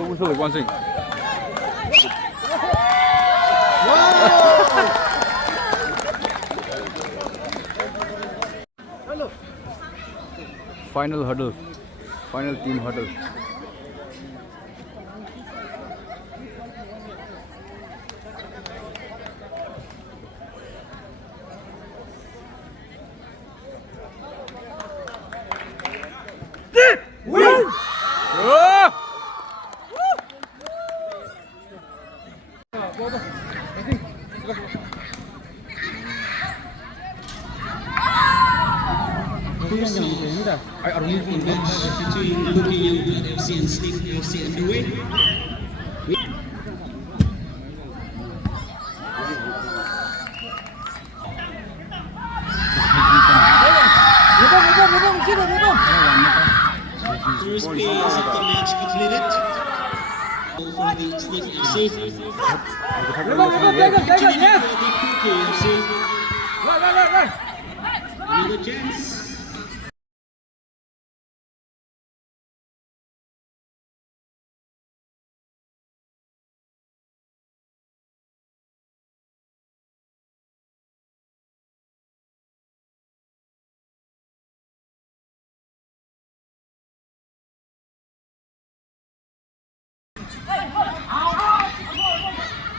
无事的关心。Final hurdle, final team hurdle. Win! Between Kuki FC and SNIP FC underway. First phase of the match completed. For the SNIP FC. Kuki FC. Another chance.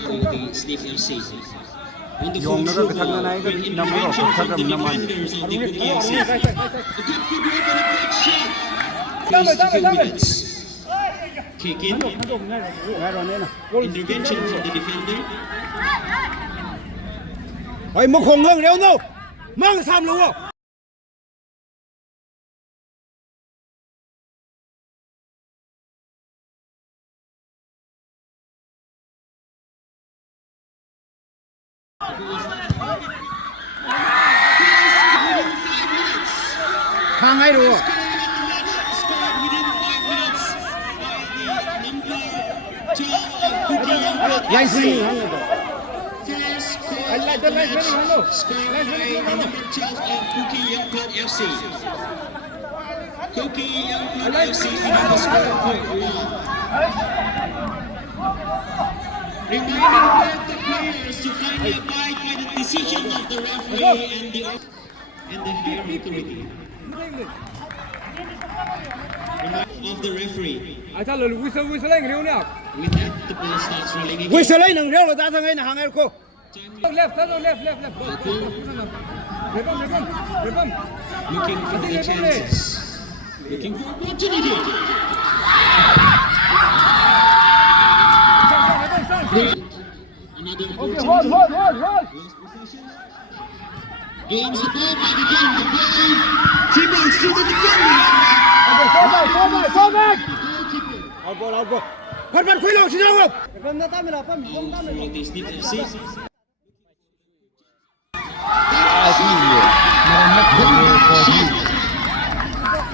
The SNIP FC. Wonderful throw ball. Great intervention from the defenders of the Kuki FC. A good footwork and a great shot. Close to 2 minutes. Kick in. Intervention from the defender. Ôi một khủng hơn đâu đâu. Mang sam luôn không? Hàng ngay đúng không? Lại gì? Anh lại tên lại gì luôn? Kuki FC on the scoreboard. Reminding the players to kindly abide by the decision of the referee and the higher authority. Of the referee. Ai ta lùi whistle lên nhiều nè. With that, the ball starts rolling again. Whistle lên đừng reo là ta sang đây là hàng ngay cô. Left. Looking for the chances. Looking for opportunity. Another opportunity. Hold. Lost possession. Gains the ball back again. The ball. T-ball to the defender. Fall back. Out ball. Phát khuấy lầu xin không? For the SNIP FC.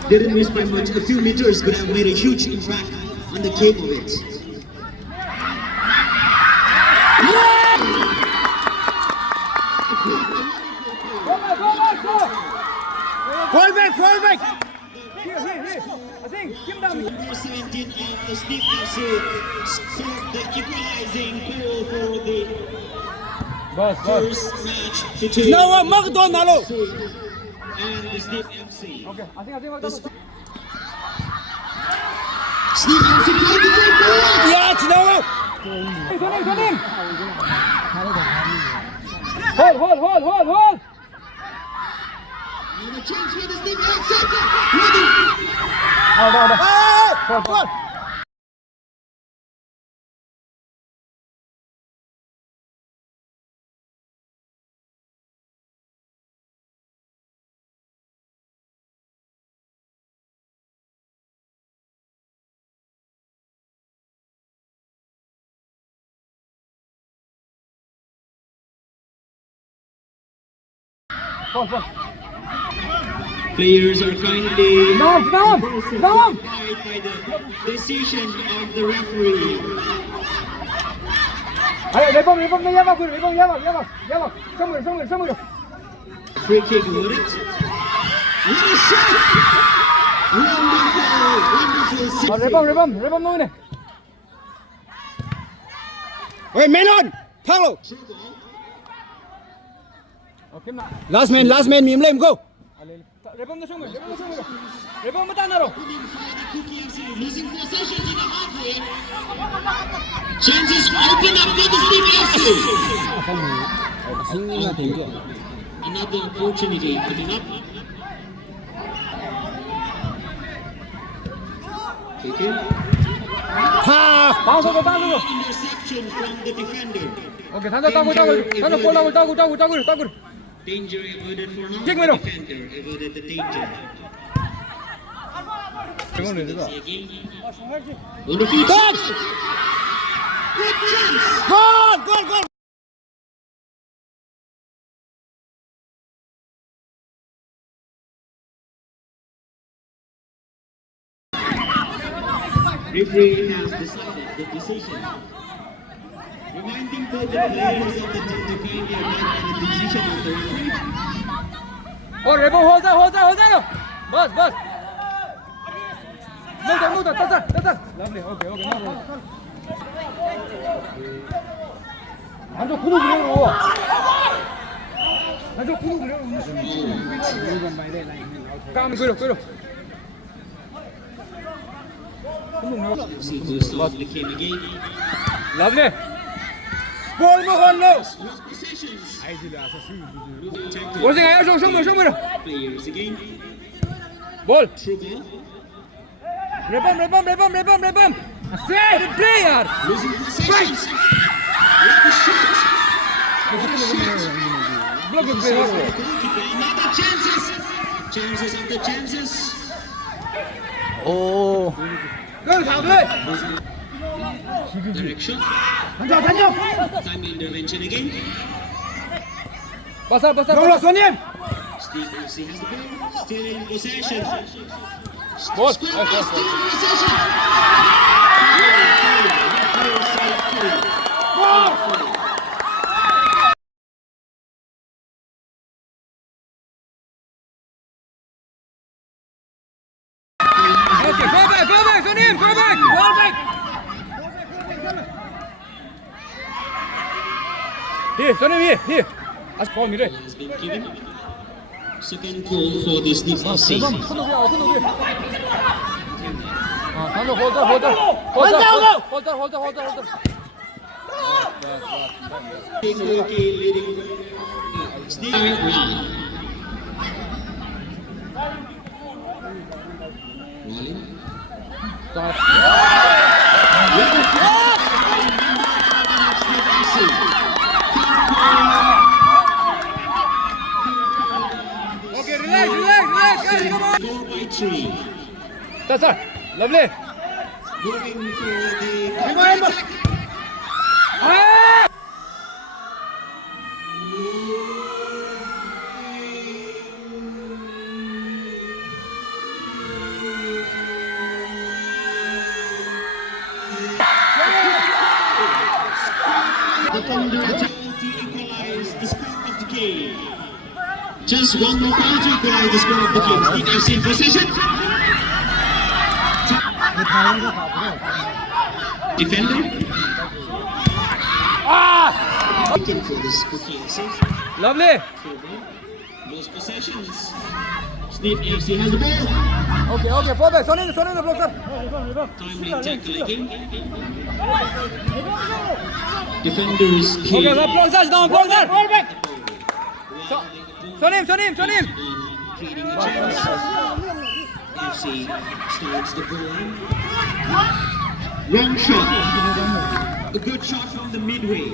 Didn't miss by much. A few meters could have made a huge impact on the game of it. Fall back. Here. I think. Give down. Number 17 of the SNIP FC scored the equalizing goal for the first match between Nào mắc toàn nào luôn. and the SNIP FC. Okay. I think. SNIP FC played the great ball. Dạ chỉ đâu không? Turn in. Hold. And a chance for the SNIP FC. Fall. Players are kindly Down. by the decision of the referee. Xong rồi. Free kick, would it? What a shot! Wonderful. Rebomนู่นนี่ เฮ้ยเมลอนทักลู โอเคนะ last man มีมเล่มกู Rebom na shume Rebom mata na ro Kuki FC losing possession to the halfway. Chances open up for the SNIP FC. 승리가 된게 Another opportunity coming up. Okay. 파 방송 Interception from the defender. 오케이 단자 따고 볼 따고 Danger averted for now. Take me now. Defender averted the danger. 이거는 내가 Again. Wonderful. Good. Good chance. 골 Referee has decided the decision. Reminding both the players of the team to kindly abide by the decision of the referee. Rebom hold on bas Move that's lovely okay no 안줘 구두 그래요 깜 그려 See who start the game again. lovely 볼 먹었노 Lost possessions. Tangkhul. 원생 아야 좀 Players again. 볼 Through ball. Rebom say player Losing possessions. What a shot. block So player for the goalkeeper, another chances after chances. 오 그걸 잡래 Direction. 단자 Timely intervention again. 바사 놀라 손님 Steve FC has the ball. Still in possession. 볼 Still in possession. 오케이 fall back 손님 fall back here 손님 here 아직 볼 미래 Has been given. Second call for the SNIP FC. 단자 hold Kuki leading SNIP round. Rolling. 오케이 relax come on Score by 3. that's all lovely Moving for the counter-attack. 아 The counter-attack to equalize the score of the game. Just one more goal to equalize the score of the game. SNIP FC in possession. Defender. Looking for this Kuki FC. lovely Most possessions. SNIP FC has the ball. 오케이 fall back 손님 블록서 Timely tackle again. Defenders 오케이 came. 나 블록서 fall back 손님 Creating a chance. FC starts the ball. Wrong shot. A good shot from the midway.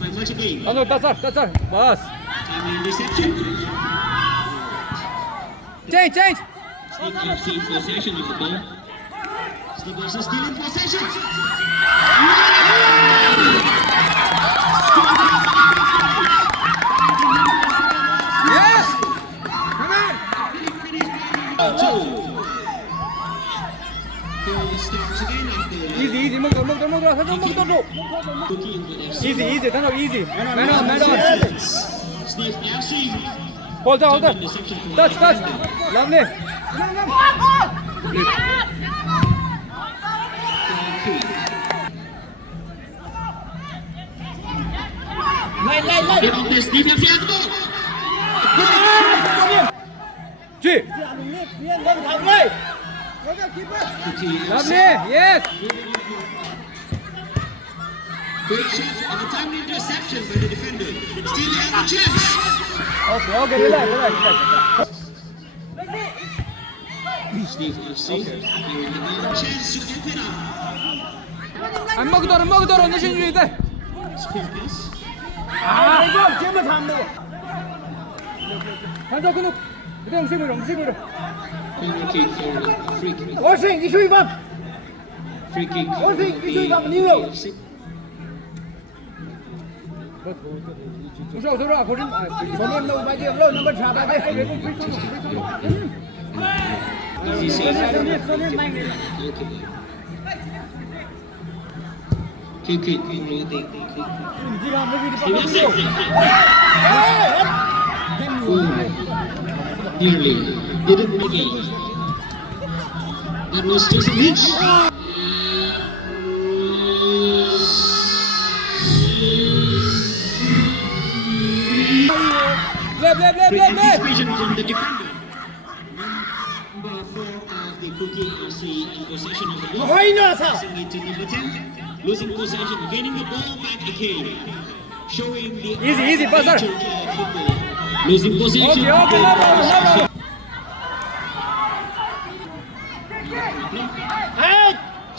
By much again. 단자 that's all bas Timely interception. change SNIP FC in possession of the ball. SNIP FC still in possession. yes come on Alto. Ball starts again after. easy 먹어 살짝 먹어 Kuki in FC. easy 단자 easy man on SNIP FC. hold on touch lovely Give up this defense here. Jeri. Lovely. Yes. Great shot and a timely interception by the defender. Still has a chance. Okay, relax. Steve FC. Chance to open up. 안 먹으더라. 너 신주의 돼. Scorpius. 이거 제발 잡는 거. 한자 끊어. 그래 엉심으로. Corner kick for free kick. 오싱 이슈이밤. Free kick for 오싱 the 이슈이밤 니로. FC. 소라 고린. 저는 너무 많이 올라 넘버 잡아 돼. Easy save. Kick for the nearly didn't make it. That was just a reach. Participation from the defender. Number 4 of the Kuki FC in possession of the ball. Passing it to number 10. Losing possession, gaining the ball back again. Showing the Easy, pass her. nature of football. Losing possession. Okay, level. Hey!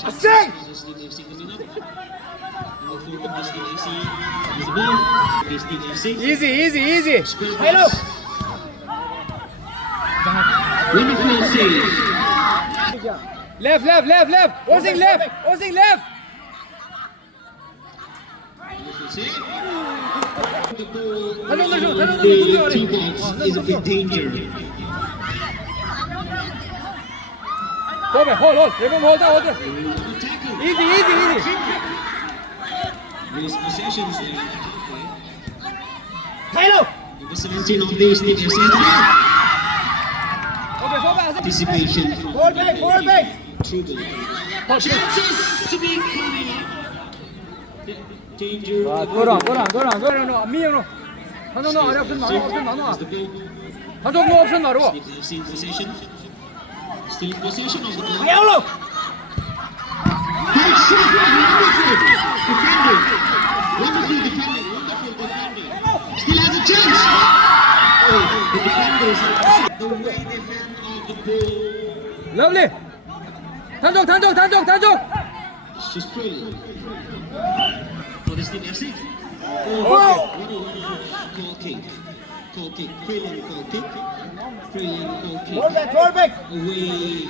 Sing! Easy. Hello. Wonderful save. Left. Orsing left. Wonderful save. The ball. 달려, The 달려. T-box is a big danger. hold. Tackle. Easy. Lose possessions there. Hello. Number 17 on the SNIP FC. Okay, Participation from Forward back. through the chances to be coming up. Danger. 돌아. 미영로. 한정 너 아래 없으면 나눠. As the ball. 한정 너 없으면 나눠. SNIP FC in possession. Still in possession of the ball. Hello. Great shot. Wonderful defending. Wonderful defending. Still has a chance. Oh, the defenders. The way they defend on the ball. Lovely. 단정. It's just brilliant. For the SNIP FC. Okay. Call kick. Brilliant call kick. Forward back. Away.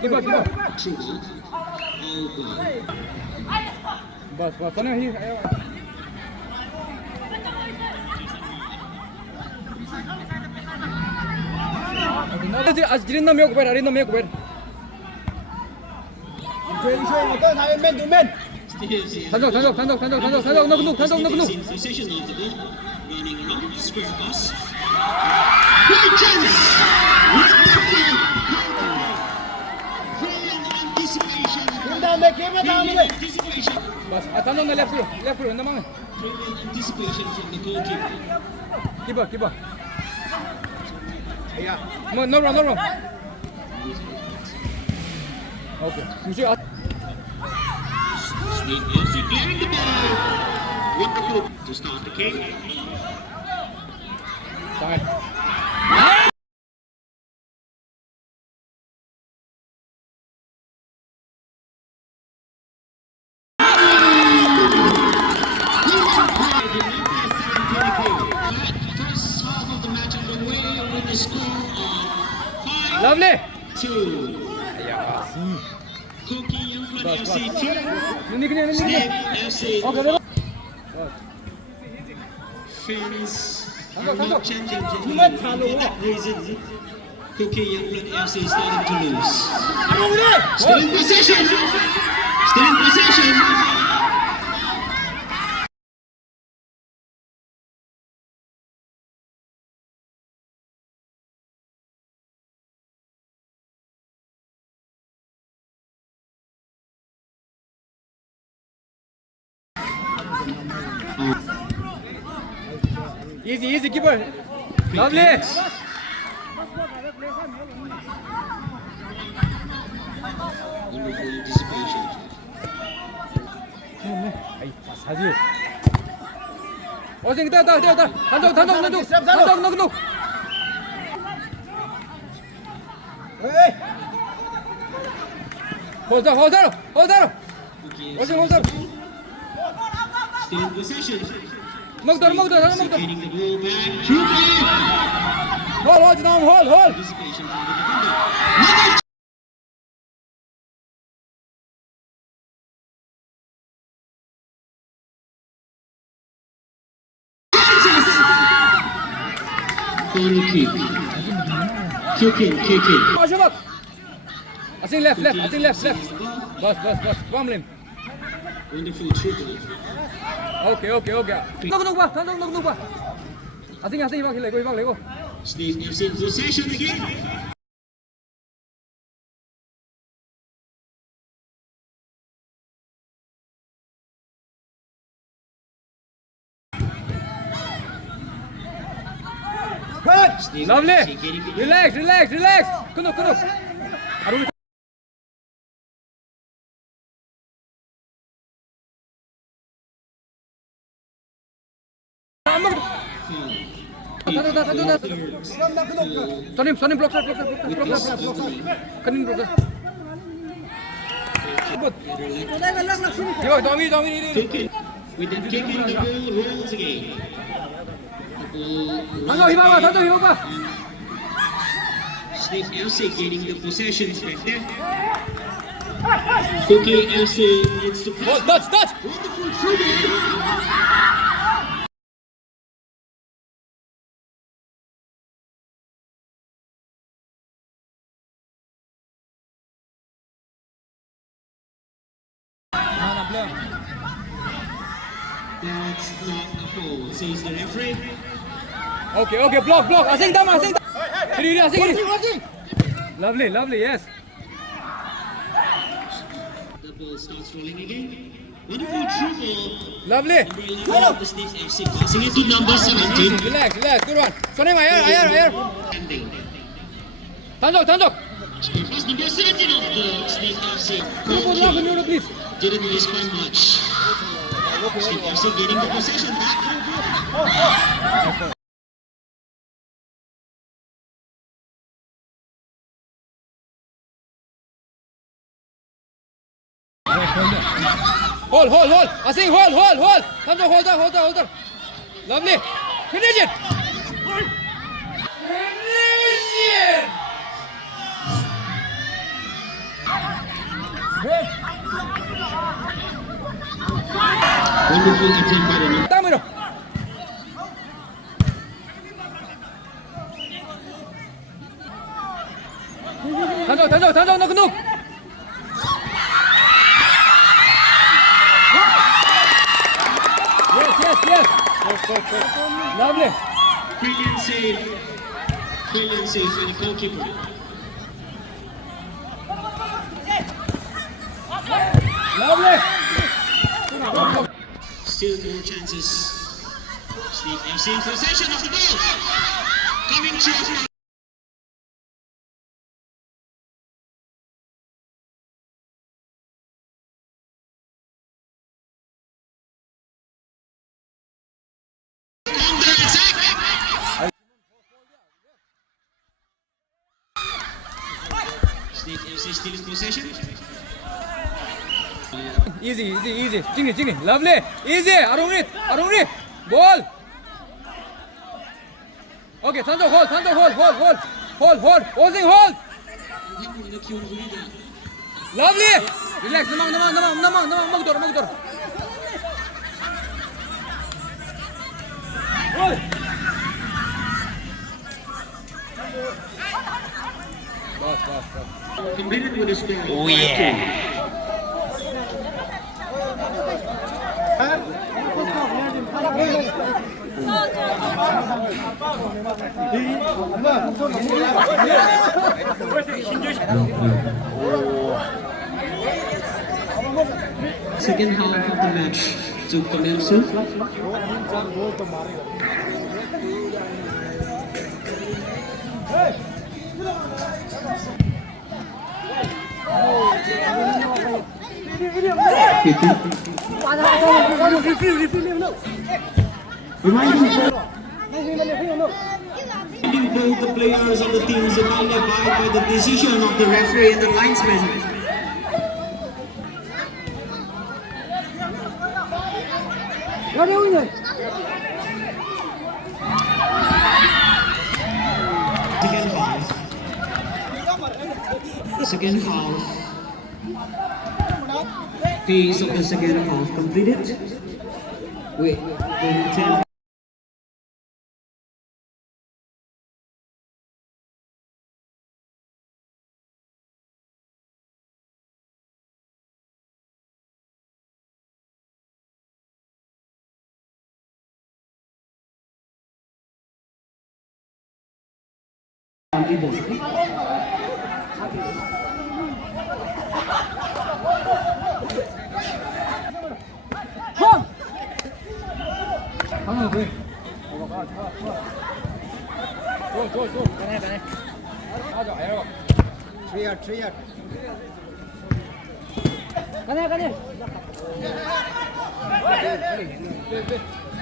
Keep up. True. बस ना ही आज जिन्ना मेरे को बैठ Jeri motor saya men tu men. 단정 Possession of the ball. Running around. Square pass. Great chance. Brilliant anticipation. Down back, Anticipation. बस 단정 나 left 왼다 망 Brilliant anticipation from the goalkeeper. keep up no wrong okay 무시 SNIP FC clearing the ball. Wonderful to start the kick. fine First half of the match underway with the score of lovely 5-2. Kuki FC 2. 그냥 SNIP FC. okay Fans Tanggol, are not tanggol. chanting for that reason. Kuki FC is starting to lose. Still in possession. Easy, keeper. Lovely. Wonderful anticipation. Ay, saji. Osing, dah. Tandok. Hold on. Osing, hold on. Still in possession. Magdor. Getting the ball back. Kuki. Hold, now, hold. Anticipation from the defender. Corner kick. Kick in. Masuk bak. Asing left. Bos. Pamlin. Wonderful triple. Okay. Tandok ba. Asing bak hilai ko. SNIP FC in possession again. SNIP Lovely. FC getting it. Relax. Kunuk. Aduh. Tandok. Sonim block. Kanin block. Coba, Tommy ini. Kuki. With the kick in, the ball rolls again. Tandok hibawa. SNIP FC getting the possessions back there. Kuki FC needs to Oh, pass. touch. Wonderful triple. That's not a foul, says the referee. Okay, block. Asing dam. Ini, asing. Lovely, yes. The ball starts rolling again. Wonderful triple. Lovely. Number 11 of the SNIP FC passing it to number 17. Relax, good one. Sonim air. Standing. Tandok. Pass number 17 of the SNIP FC. Tandok, please. Didn't respond much. SNIP FC getting the possession back. Hold. Asing, hold. Tandok, hold on. Lovely. Finish it. Wonderful attempt by the number. Tamiro. Tandok, nuk. Yes. Lovely. Brilliant save for the goalkeeper. Lovely. Still more chances. SNIP FC in possession of the ball. Coming through. Counter attack. SNIP FC still in possession. Easy. Sini. Lovely. Easy. Arungit. Ball. Okay, Tandok, hold. Osing, hold. Lovely. Relax. Namang. Magdor. Hold. Boss. Completed with a score. Oh yeah. Second half of the match to commence soon. 50. Reminding both the players of the teams to abide by the decision of the referee and the linesman. Second half. Phase of the second half completed. Wait, 10.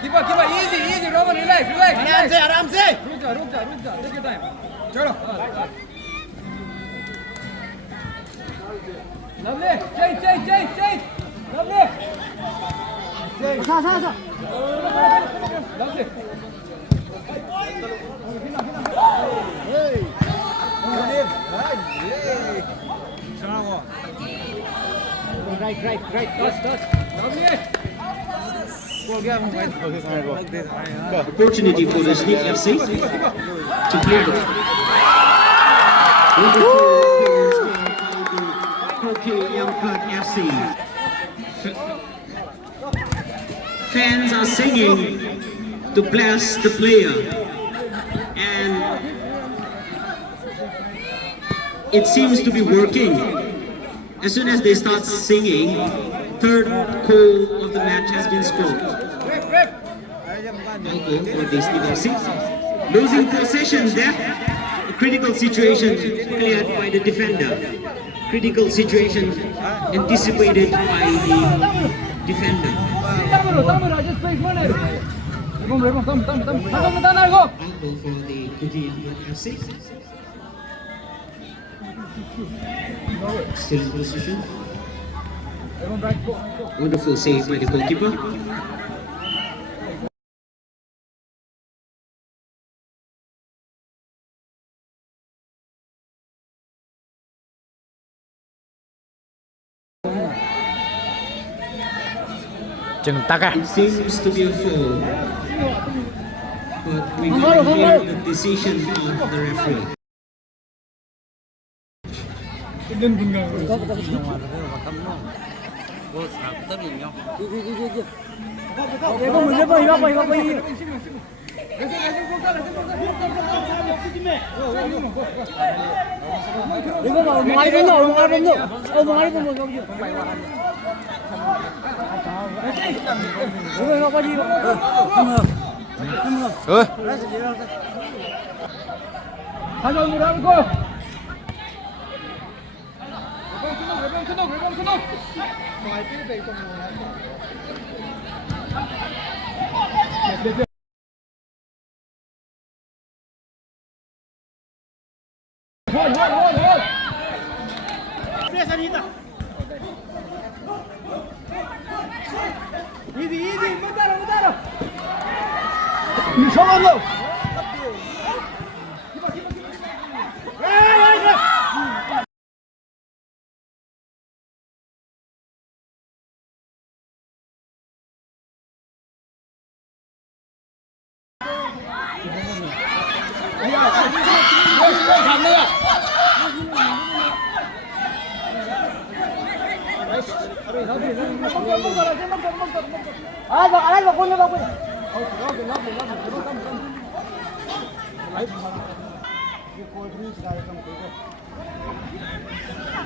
Keep on, easy, Roman, relax. आराम से. रुक जा, take your time. चलो. Lovely, change. Lovely. सा. Lovely. Right. Touch. Lovely. Opportunity for the SNIP FC to play the Kuki FC. Fans are singing to bless the player, and it seems to be working. As soon as they start singing, third goal of the match has been scored. Alto for the SNIP FC. Losing possession there. A critical situation cleared by the defender. Critical situation anticipated by the defender. Alto for the Kuki FC. Still in position. Wonderful save by the goalkeeper. It seems to be a foul, but we can't hear the decision of the referee. Easy, mátalo.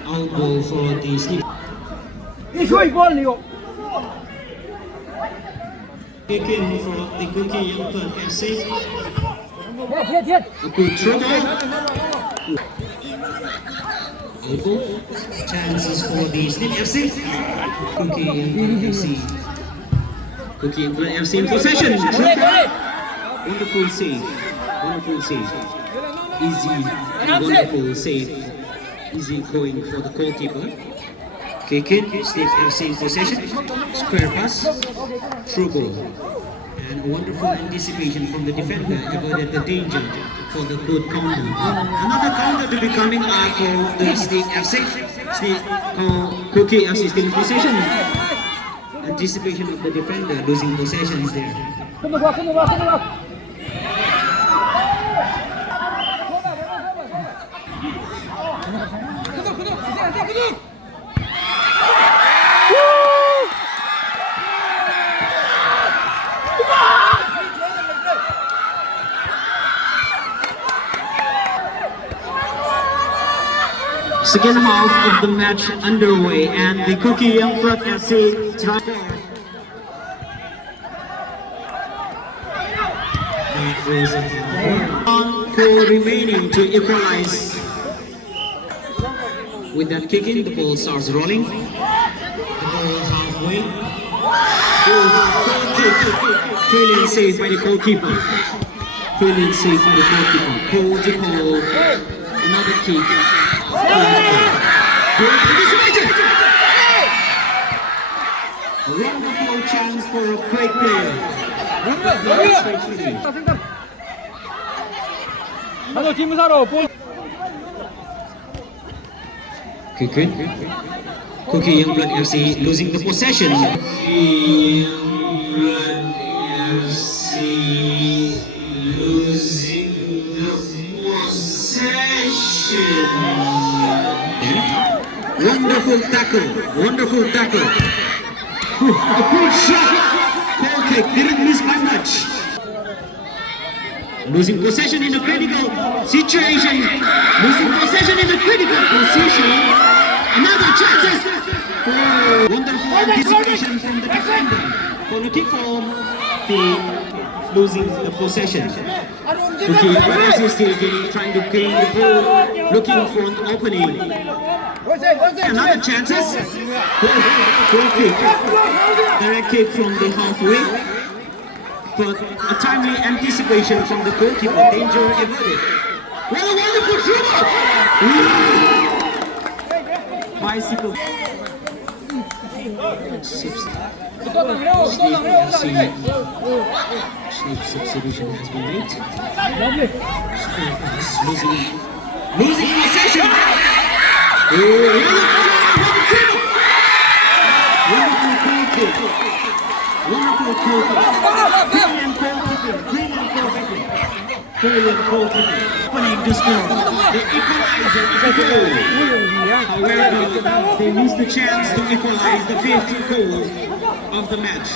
Alto for the SNIP. Kick in for the Kuki FC. A good throw ball. Alto. Chances for the SNIP FC. Kuki and FC. Kuki and FC in possession. Wonderful save. Wonderful save. Easy and wonderful save. Easy going for the goalkeeper. Kick in. SNIP FC in possession. Square pass. Through ball. And wonderful anticipation from the defender avoided the danger for the good counter. Another counter to be coming out for the SNIP FC. Kuki FC still in possession. Anticipation of the defender losing possessions there. Second half of the match underway, and the Kuki and Franc FC Tangkhul remaining to equalize. With that kick in, the ball starts rolling. The ball halfway. Brilliant save by the goalkeeper. Brilliant save by the goalkeeper. Hold the ball. Another kick. Wonderful chance for a great player. Kick in. Kuki and Franc FC losing the possession. Wonderful tackle, wonderful tackle. A good shot. Goal kick, didn't miss by much. Losing possession in a critical situation. Losing possession in a critical position. Another chance. Wonderful anticipation from the defender. For the kick from the losing the possession. Kuki is still trying to gain the ball, looking for an opening. Another chances. Goal kick. Direct kick from the halfway. But a timely anticipation from the goalkeeper. Danger avoided. What a wonderful dribble! Bicycle. SNIP substitution has been made. Losing possession. Wonderful goalkeeper. Wonderful goalkeeper. Brilliant goalkeeper. Opening to score. The equalizer is a goal. However, they missed the chance to equalize the 5th goal of the match,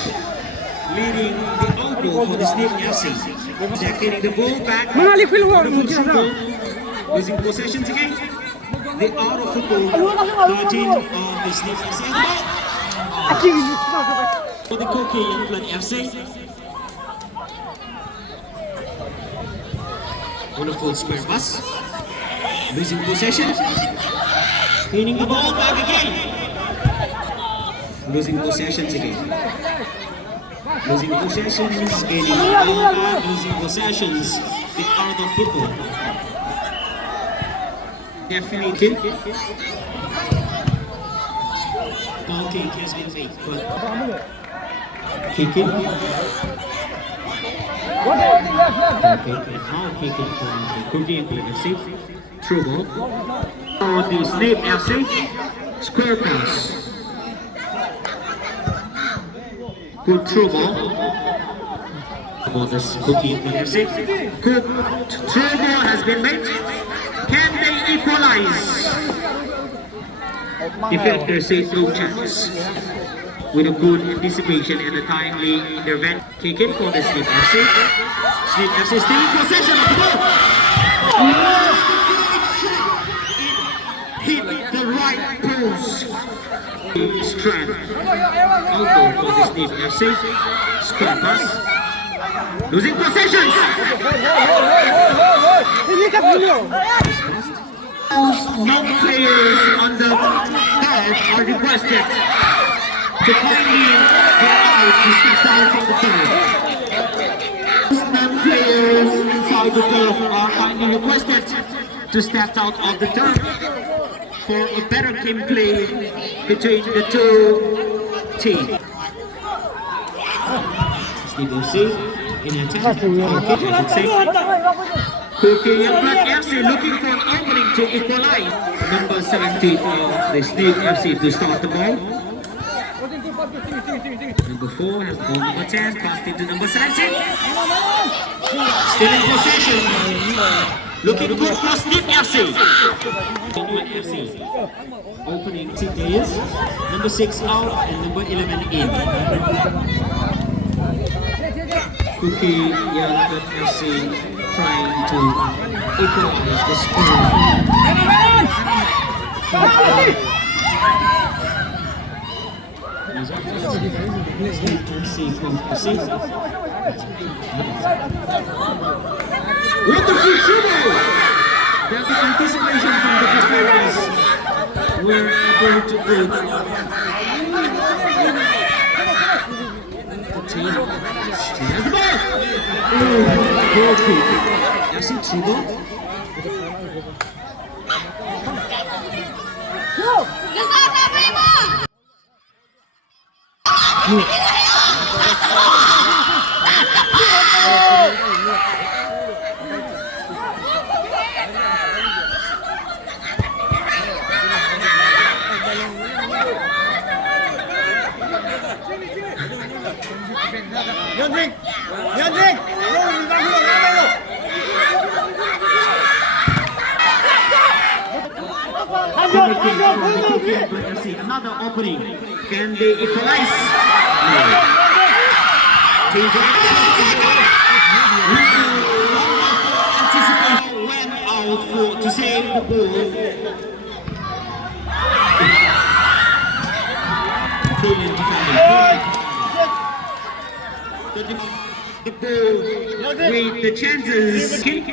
leading the Alto for the SNIP FC. They're getting the ball back. Losing possessions again. The out of football 13 of the SNIP FC. For the Kuki and Franc FC. Wonderful square pass. Losing possession. Winning the ball back again. Losing possessions again. Losing possessions, gaining the ball back, losing possessions. The art of football. Definitely. Ball kick has been made, but kick it. Now kick it from the Kuki and FC. Through ball. For the SNIP FC. Square pass. Good through ball. For the Kuki and FC. Good through ball has been made. Can they equalize? Defender says no chance. With a good anticipation and a timely intervention. Kick in for the SNIP FC. SNIP FC still in possession of the ball. Hit the right post. Strand. Alto for the SNIP FC. Square pass. Losing possessions. No players on the turf are requested to kindly get out to step down from the turf. Non-players inside the turf are kindly requested to step out of the turf for a better game play between the two teams. SNIP FC in attack. Kuki FC looking for an opening to equalize. Number 17 of the SNIP FC to start the ball. Number 4 has the ball. Number 10 passed into number 17. Still in possession. Looking good for SNIP FC. FC. Opening 2 players. Number 6 out and number 11 in. Kuki FC trying to equalize the score. Wonderful dribble! That the anticipation from the defenders were able to put the team. She has the ball! Goal kick. That's it, dribble. 연생! Another opening. Can they equalize? No. Anticipation went out to save the ball. The ball with the chances. SNIP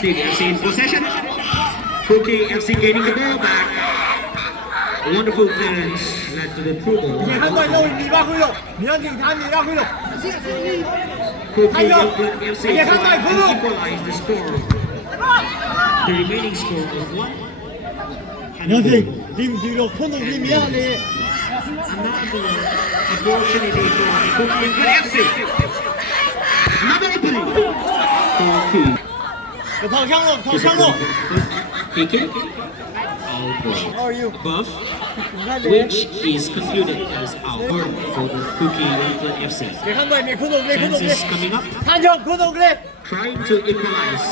FC in possession. Kuki FC gaining the ball back. Wonderful clearance led to the through ball. Kuki FC equalized the score. The remaining score is 1. Another opportunity for Kuki FC. Another opening for Kuki. Kicking. Alto. Buff, which is concluded as out for the Kuki FC. Chances coming up. Trying to equalize.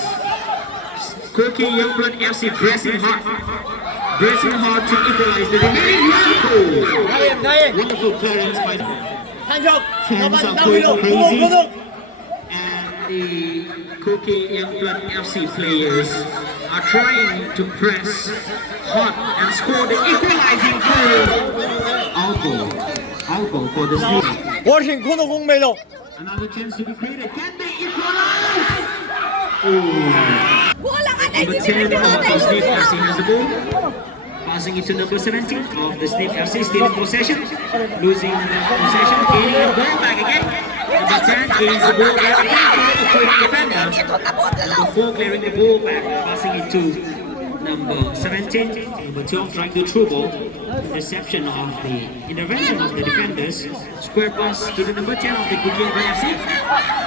Kuki FC pressing hard. Pressing hard to equalize the remaining goal. Wonderful clearance by the fans are going crazy. And the Kuki FC players are trying to press hard and score the equalizing goal. Alto for the SNIP. Another chance to be created. Can they equalize? Number 10 of the SNIP FC has the ball. Passing it to number 17 of the SNIP FC, still in possession. Losing the possession, gaining the ball back again. Number 10 gains the ball back again for the defender. Number 4 clearing the ball back, passing it to number 17. Number 12 trying to through ball. Reception of the intervention of the defenders. Square pass to the number 10 of the Kuki FC.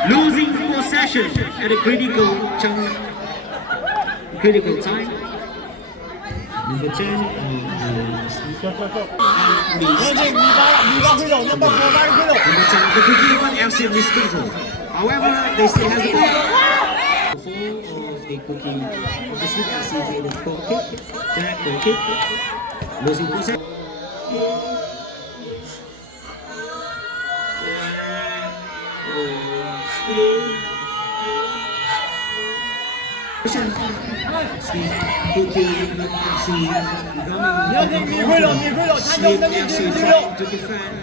Losing possession at a critical time. Number 10 Number 10 the Kuki FC missed control. However, they still have the ball. 4 of the Kuki of the SNIP FC made a goal kick. That goal kick. Losing possession. Kuki FC trying to defend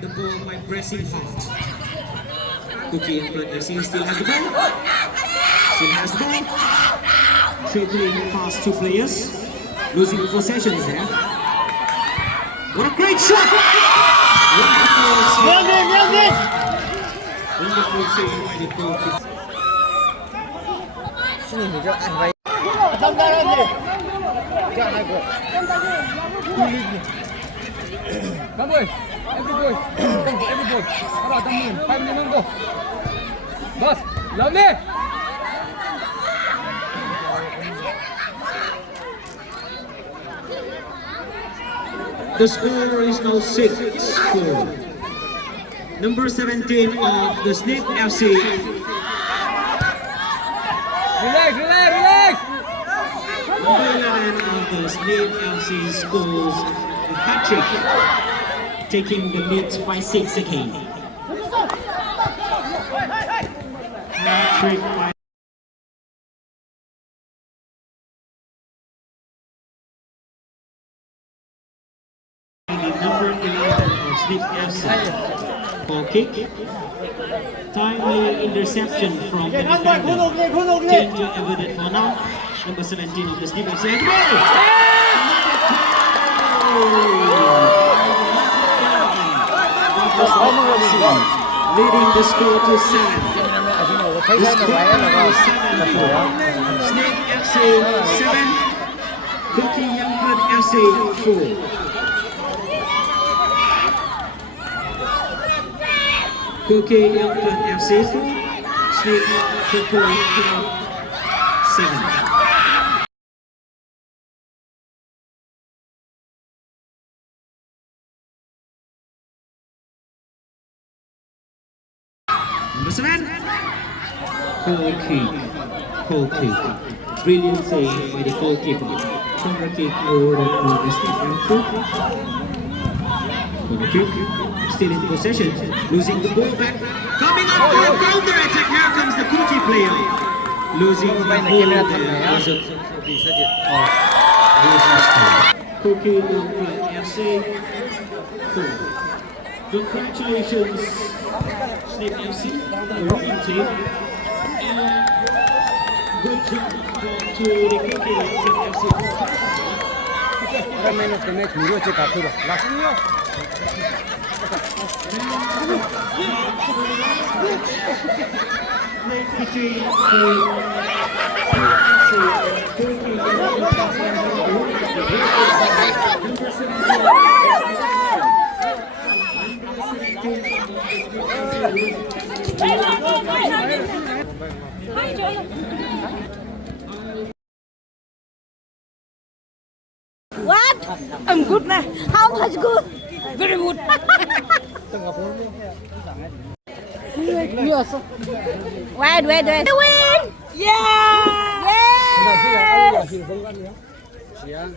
the ball by pressing hard. Kuki FC still has the ball. dribbling past two players, losing possessions there. What a great shot! Wonderful save by the goalkeeper. Come on, every boy. Come on, 5 minutes go. Boss, lovely. The score is now 6-4. Number 17 of the SNIP FC. Relax. Number 11 of the SNIP FC scores a hat-trick, taking the lead by 6 again. Hat-trick by the number 11 of SNIP FC. Ball kick. Timely interception from the defender. Danger evident for now. Number 17 of the SNIP FC. Leading the score to 7. The score is 7-4. SNIP FC 7. Kuki FC 4. Kuki FC 4. SNIP Club 7. Number 7. Kuki. Brilliant save by the goalkeeper. Corner kick over to the SNIP FC. Corner kick. Still in possession. Losing the ball back. Coming up for a counter attack. Here comes the Kuki player. Losing the ball there. Kuki FC 4. Congratulations, SNIP FC, the winning team. And good job to the Kuki FC. What? I'm good now. How much good? Very good. Yes. Wait. We win! Yeah! Yes!